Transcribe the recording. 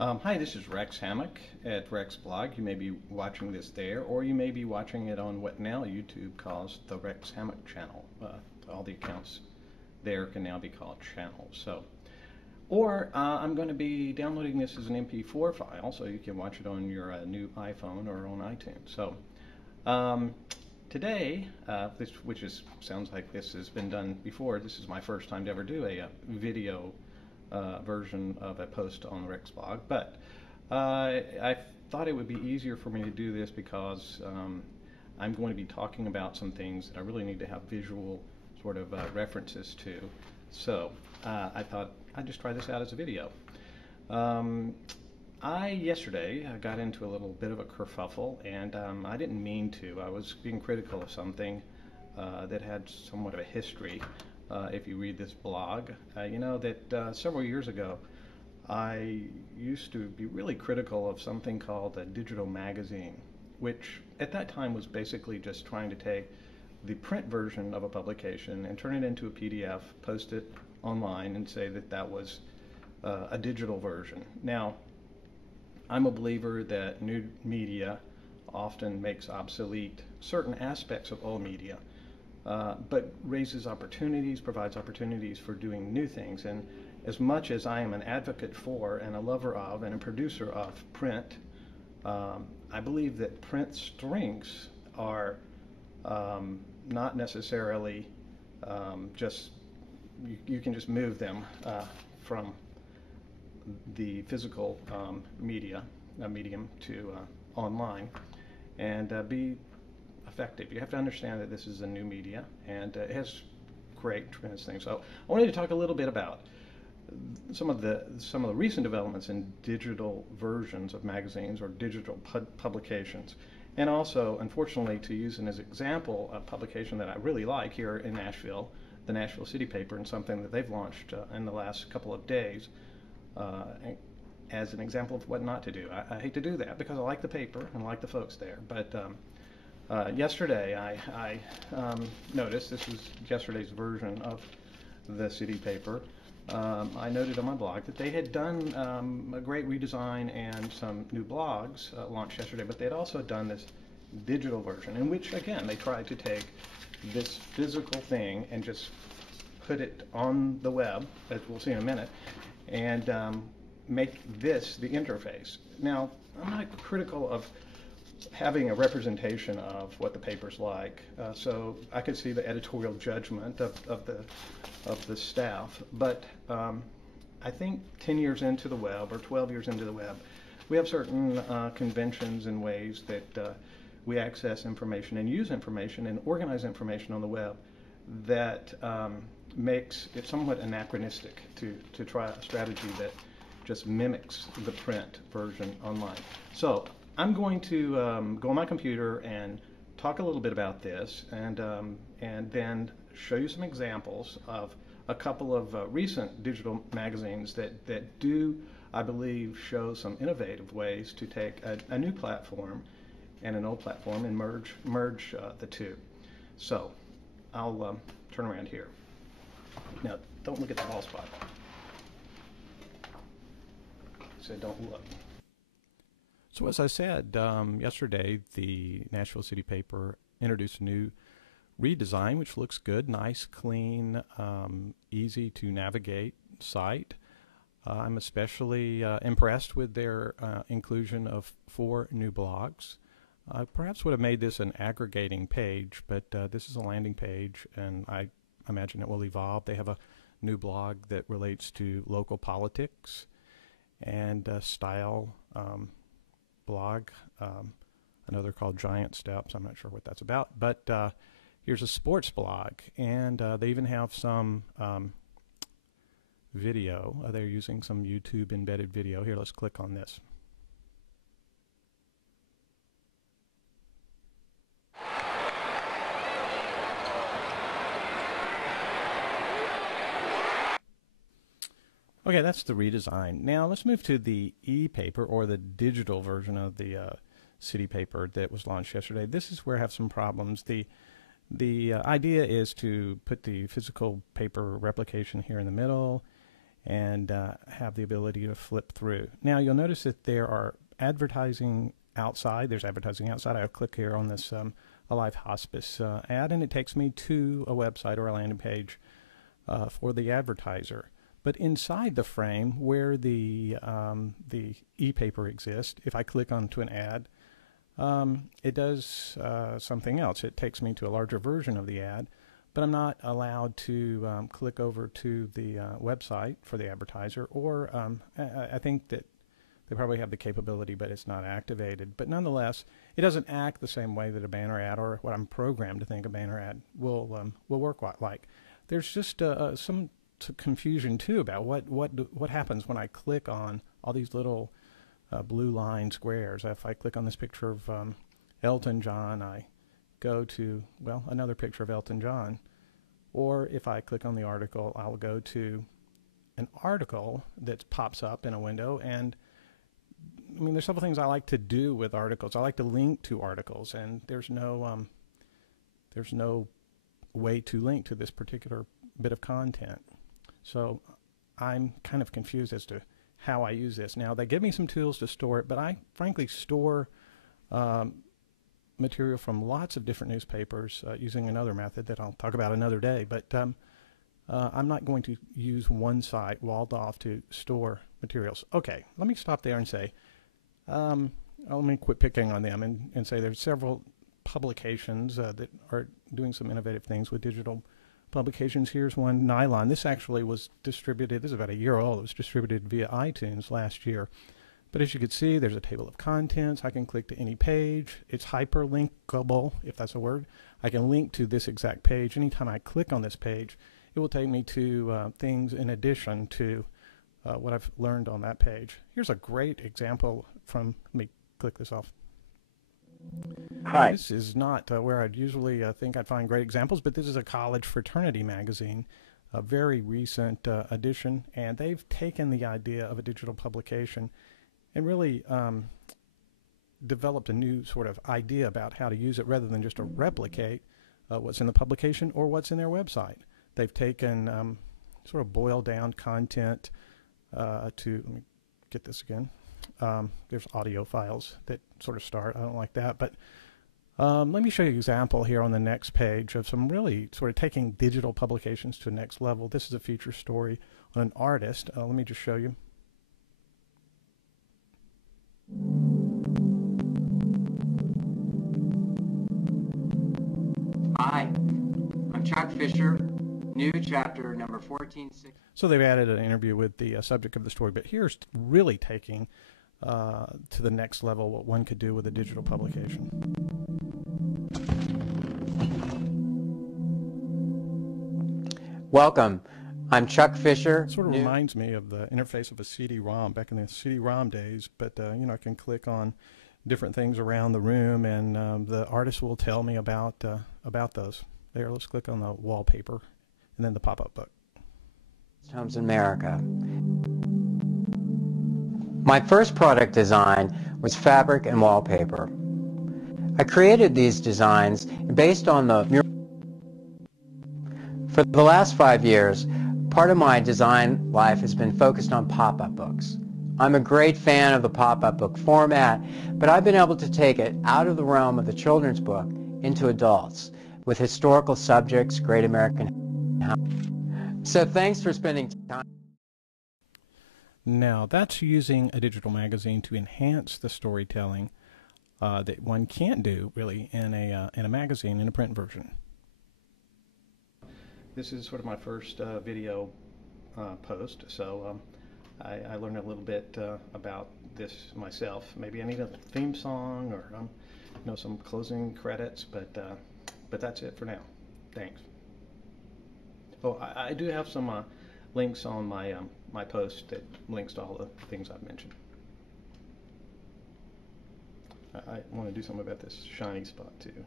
Hi, this is Rex Hammock at Rex Blog. You may be watching this there, or you may be watching it on what now YouTube calls the Rex Hammock channel. All the accounts there can now be called channels. I'm going to be downloading this as an MP4 file, so you can watch it on your new iPhone or on iTunes. Um, Today, sounds like this has been done before. This is my first time to ever do a video version of a post on the Rex blog, but I thought it would be easier for me to do this because I'm going to be talking about some things that I really need to have visual sort of references to. So I thought I'd just try this out as a video. Yesterday got into a little bit of a kerfuffle, and I didn't mean to. I was being critical of something that had somewhat of a history. If you read this blog, you know that several years ago I used to be really critical of something called a digital magazine, which at that time was basically just trying to take the print version of a publication and turn it into a PDF, post it online, and say that that was a digital version. Now, I'm a believer that new media often makes obsolete certain aspects of old media. But raises opportunities, provides opportunities for doing new things. And as much as I am an advocate for and a lover of and a producer of print, I believe that print strengths are not necessarily just, you can just move them from the physical medium to online and be effective. You have to understand that this is a new media, and it has great, tremendous things. So I wanted to talk a little bit about some of the recent developments in digital versions of magazines or digital publications, and also, unfortunately, to use as an example, a publication that I really like here in Nashville, the Nashville City Paper, and something that they've launched in the last couple of days. As an example of what not to do. I hate to do that because I like the paper and I like the folks there, but yesterday I noticed, this was yesterday's version of the City Paper, I noted on my blog that they had done a great redesign and some new blogs launched yesterday, but they had also done this digital version in which, again, they tried to take this physical thing and just put it on the web, as we'll see in a minute, and make this the interface. Now, I'm not critical of having a representation of what the paper's like, so I could see the editorial judgment of the staff, but I think 10 years into the web or 12 years into the web, we have certain conventions and ways that we access information and use information and organize information on the web that makes it somewhat anachronistic to try a strategy that just mimics the print version online. So I'm going to go on my computer and talk a little bit about this, and then show you some examples of a couple of recent digital magazines that do, I believe, show some innovative ways to take a new platform and an old platform and merge the two. So I'll turn around here. Now, don't look at the ball spot. So don't look. So as I said, yesterday the Nashville City Paper introduced a new redesign, which looks good, nice, clean, easy to navigate site. I'm especially impressed with their inclusion of 4 new blogs. I perhaps would have made this an aggregating page, but this is a landing page, and I imagine it will evolve. They have a new blog that relates to local politics and style blog, another called Giant Steps. I'm not sure what that's about, but here's a sports blog, and they even have some video. They're using some YouTube embedded video. Here, let's click on this. Okay, that's the redesign. Now let's move to the e-paper, or the digital version of the City Paper that was launched yesterday. This is where I have some problems. The idea is to put the physical paper replication here in the middle, and have the ability to flip through. Now you'll notice that there are advertising outside. There's advertising outside. I'll click here on this Alive Hospice ad, and it takes me to a website or a landing page for the advertiser. But inside the frame where the e-paper exists, if I click onto an ad, it does something else. It takes me to a larger version of the ad, but I'm not allowed to click over to the website for the advertiser, or I think that they probably have the capability, but it's not activated. But nonetheless, it doesn't act the same way that a banner ad, or what I'm programmed to think a banner ad, will work like. There's just some confusion too about what happens when I click on all these little blue line squares. If I click on this picture of Elton John, I go to, well, another picture of Elton John. Or if I click on the article, I'll go to an article that pops up in a window. And I mean, there's several things I like to do with articles. I like to link to articles, and there's no way to link to this particular bit of content. So I'm kind of confused as to how I use this. Now, they give me some tools to store it, but I frankly store material from lots of different newspapers using another method that I'll talk about another day. But I'm not going to use one site walled off to store materials. Okay, let me stop there and say, let me quit picking on them and say there's several publications that are doing some innovative things with digital publications. Here's one, Nylon. This actually was distributed, this is about a year old. It was distributed via iTunes last year. But as you can see, there's a table of contents. I can click to any page. It's hyperlinkable, if that's a word. I can link to this exact page. Anytime I click on this page, it will take me to things in addition to what I've learned on that page. Here's a great example from, let me click this off. Hi. This is not where I'd usually think I'd find great examples, but this is a college fraternity magazine, a very recent edition, and they've taken the idea of a digital publication and really developed a new sort of idea about how to use it rather than just to replicate what's in the publication or what's in their website. They've taken sort of boiled down content to, let me get this again. There's audio files that sort of start. I don't like that, but let me show you an example here on the next page of some really sort of taking digital publications to the next level. This is a feature story on an artist. Let me just show you. Hi, I'm Chuck Fisher, new chapter number 1460. So they've added an interview with the subject of the story, but here's really taking to the next level what one could do with a digital publication. Welcome, I'm Chuck Fisher. It sort of reminds me of the interface of a CD-ROM back in the CD-ROM days, but you know, I can click on different things around the room, and the artist will tell me about those. There, let's click on the wallpaper, and then the pop-up book. Homes in America. My first product design was fabric and wallpaper. I created these designs based on the mural. For the last 5 years, part of my design life has been focused on pop-up books. I'm a great fan of the pop-up book format, but I've been able to take it out of the realm of the children's book into adults with historical subjects, Great American. So thanks for spending time. Now, that's using a digital magazine to enhance the storytelling that one can't do really in a magazine, in a print version. This is sort of my first video post, so I learned a little bit about this myself. Maybe I need a theme song or you know, some closing credits, but that's it for now. Thanks. Oh, I do have some links on my my post that links to all the things I've mentioned. I want to do something about this shiny spot too.